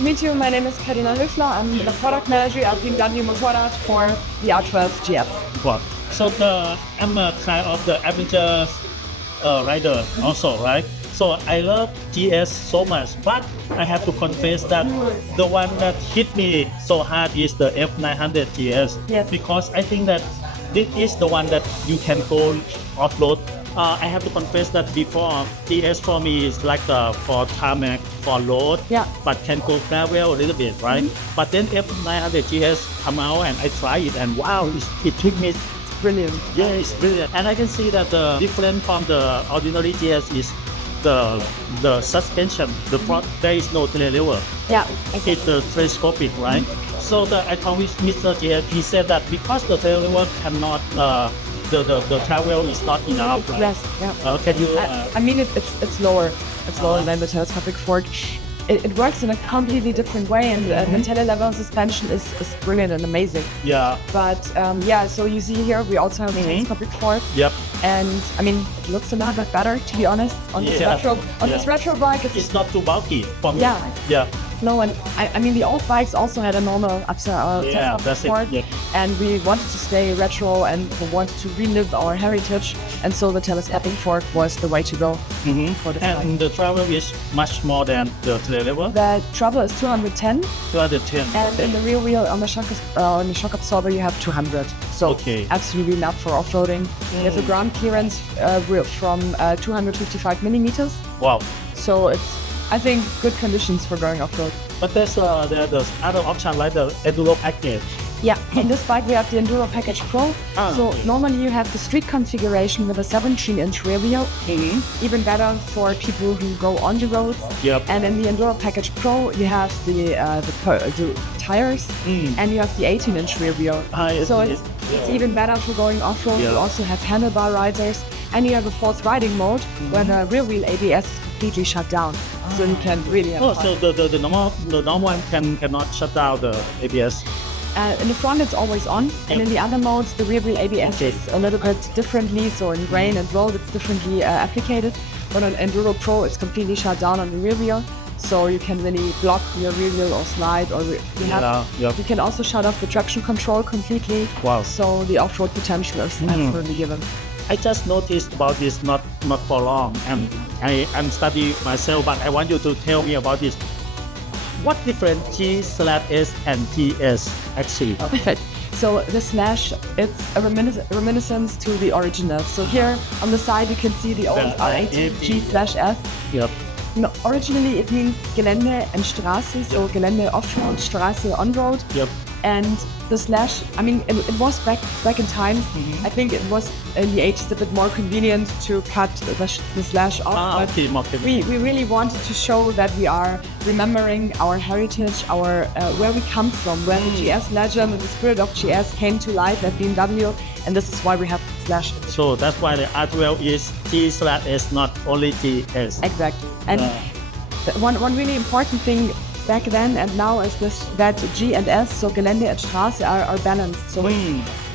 to meet you. My name is Carina Höfler. I'm the product manager at BMW Motorrad for the R12 G. Wow. So I'm a kind of the adventure rider also, right? So I love GS so much, but I have to confess that the one that hit me so hard is the F900 GS. Yes. Because I think that this is the one that you can go off-road. I have to confess that before GS for me is like for tarmac, for road, Yeah. but can go gravel a little bit, right? But then F900 GS come out and I try it and wow, it took me. Brilliant. Yeah, it's brilliant. And I can see that the different from the ordinary GS is the suspension. The front, there is no telelever. Yeah. It's the telescopic, right? So I told Mr. GS, he said that because the telelever cannot, the travel is not enough. Right? Yes. Yeah. Can you? I mean, it's lower. It's lower than the telescopic fork. It works in a completely different way, and the telelever suspension is brilliant and amazing. Yeah. But so you see here we also have a telescopic fork. Yep. And I mean, it looks a little bit better, to be honest. On this retro bike, It's not too bulky for me. Yeah. Yeah. No, and I mean the old bikes also had a normal that's fork, it. Yeah. and we wanted to stay retro and we wanted to relive our heritage, and so the telescopic fork was the way to go for this bike. And the travel is much more than the telelever. The trouble is 210, 210. and in the rear wheel on the shock absorber you have 200. So Okay. absolutely not for off-roading. There's a ground clearance from 255 millimeters. Wow. So it's, I think, good conditions for going off-road. But there's other option like the Enduro package. Yeah, in this bike we have the Enduro Package Pro. So okay. normally you have the street configuration with a 17-inch rear wheel. Even better for people who go on the road. Yep. And in the Enduro Package Pro you have the tires and you have the 18-inch rear wheel. So it's even better for going off-road. Yeah. You also have handlebar risers, and you have a forced riding mode where the rear wheel ABS is completely shut down. So you can really have fun. So the normal one cannot shut down the ABS. In the front it's always on, and in the other modes the rear wheel ABS is a little bit differently, so in rain and road it's differently applicated, but on Enduro Pro it's completely shut down on the rear wheel, so you can really block your rear wheel or slide, or you can also shut off the traction control completely. Wow. So the off-road potential is absolutely given. I just noticed about this not for long, and I'm studying myself, but I want you to tell me about this. What difference G/S and GS actually? Perfect. So the slash, it's a reminiscence to the original. So here on the side you can see the old R18 G/S. Yep. No, originally it means Gelände and Straße, so Gelände off-road, Straße on-road. Yep. And the slash, I mean, it was back in time. I think it was in the 80s a bit more convenient to cut the slash off. Okay, more We really wanted to show that we are remembering our heritage, our where we come from, where the GS legend and the spirit of GS came to life at BMW, and this is why we have slash. So that's why the R12 is G/S, not only GS. Exactly. And one really important thing back then and now is that G and S, so Gelände and Straße, are balanced. So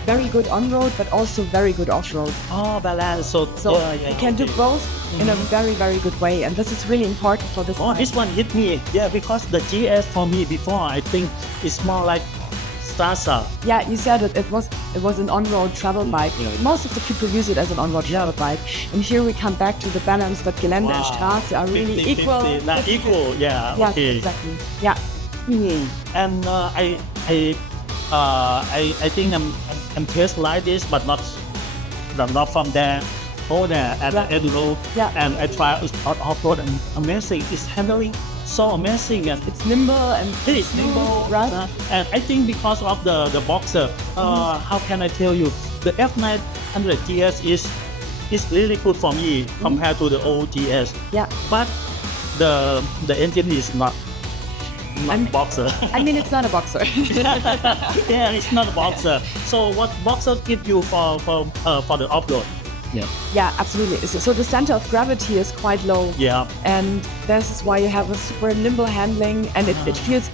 very good on-road, but also very good off-road. Oh, balance. So you can do both in a very, very good way, and this is really important for this. Oh, this one hit me. Yeah, because the GS for me before, I think it's more like Straße. Yeah, you said it. It was an on-road travel bike. Most of the people use it as an on-road travel bike. And here we come back to the balance that Gelände and Straße are really 50, equal. 50. Not equal, yeah. Yes, Okay. exactly. Yeah. And I think I'm taste like this, but not from there. Go there at the Enduro, and I try off-road and amazing. It's handling so amazing, and It's nimble and it's nimble, right? And I think because of the boxer, how can I tell you, the F900 GS is really good for me compared to the old GS. Yeah. But the engine is not boxer. I mean, it's not a boxer. Yeah, it's not a boxer. So what boxer give you for the off-road? Yeah, absolutely. So the center of gravity is quite low. Yeah. And this is why you have a super nimble handling, and it feels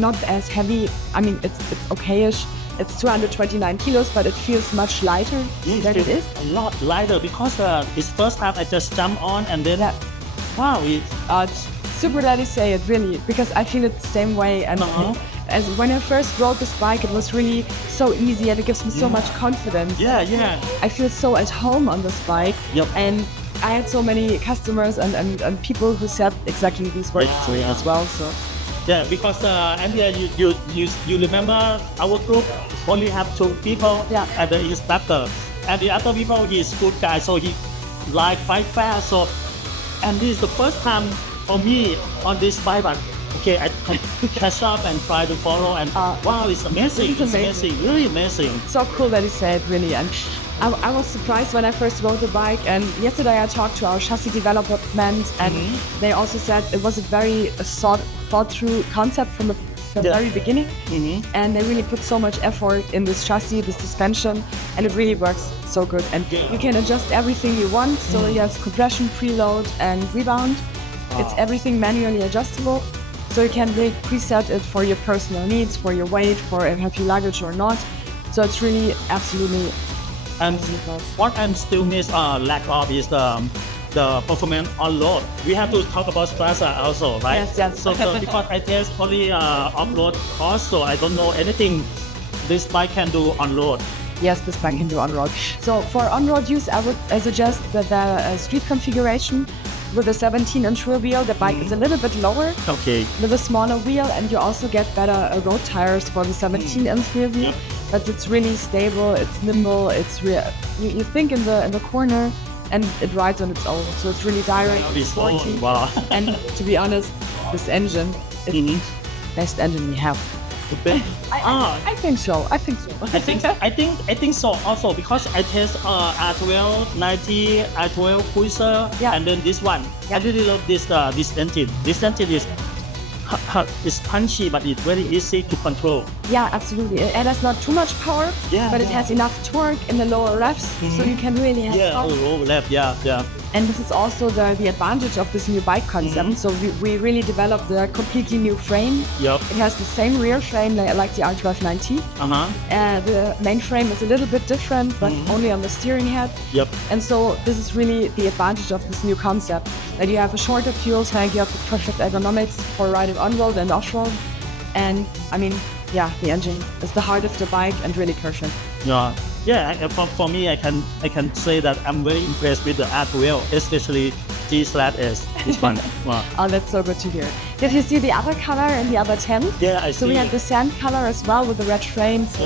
not as heavy. I mean, it's okayish. It's 229 kilos, but it feels much lighter than it is. A lot lighter because it's first time I just jump on and then wow, it's super glad you say it, really, because I feel it the same way. And as when I first rode this bike, it was really so easy and it gives me so much confidence. Yeah. I feel so at home on this bike. Yep. And I had so many customers and people who said exactly these words to me as well. So Yeah, because Andrea, you remember our group only have 2 people and the instructor, and the other people he's good guy, so he like fight fast. So, and this is the first time for me on this bike. But okay, I can catch up and try to follow, and wow, it's amazing. It's amazing, really amazing. So cool that you say it, really. And I was surprised when I first rode the bike, and yesterday I talked to our chassis development, and they also said it was a very thought through concept from the very beginning, and they really put so much effort in this chassis, this suspension, and it really works so good. And you can adjust everything you want, so you have compression, preload, and rebound. It's everything manually adjustable, so you can really preset it for your personal needs, for your weight, for if you luggage or not. So it's really absolutely. And what I'm still lack of is the performance on road. We have to talk about Strasa also, right? Yes. So because I test only off-road course, so I don't know anything this bike can do on road. Yes, this bike can do on-road. So for on-road use, I would suggest that the street configuration with a 17-inch rear wheel, the bike is a little bit lower. Okay. With a smaller wheel, and you also get better road tires for the 17-inch rear wheel. But it's really stable, it's nimble, it's you think in the corner, and it rides on its own. So it's really direct, sporty. Wow. And to be honest, this engine is the best engine we have. I think so. I think so also, because I test R12 90, R12 Cruiser, and then this one. I really love this engine. This engine is it's punchy, but it's very easy to control. Yeah, absolutely. It has not too much power, but it has enough torque in the lower revs, so you can really have lower rev, yeah. And this is also the advantage of this new bike concept. So we really developed a completely new frame. Yep. It has the same rear frame like the R12 90. The main frame is a little bit different, but only on the steering head. Yep. And so this is really the advantage of this new concept, that you have a shorter fuel tank, you have the perfect ergonomics for riding on-road and off-road. And I mean, the engine is the heart of the bike and really perfect. For me, I can say that I'm very impressed with the R12, especially G/S. This one. Wow. Oh, that's so good to hear. Did you see the other color in the other 10? Yeah, I see. So we have the sand color as well with the red frame. So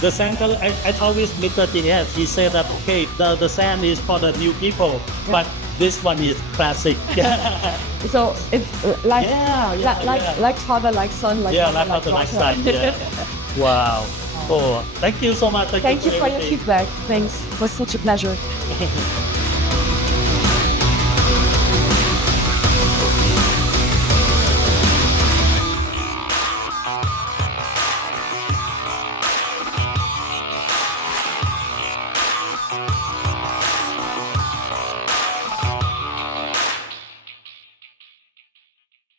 the sand color, I told with Mr. GS, he said that, okay, the sand is for the new people, but this one is classic. So it's like father, like son, like father, like son. Yeah. Wow. Oh, thank you so much. Thank you for your feedback. Thanks. It was such a pleasure.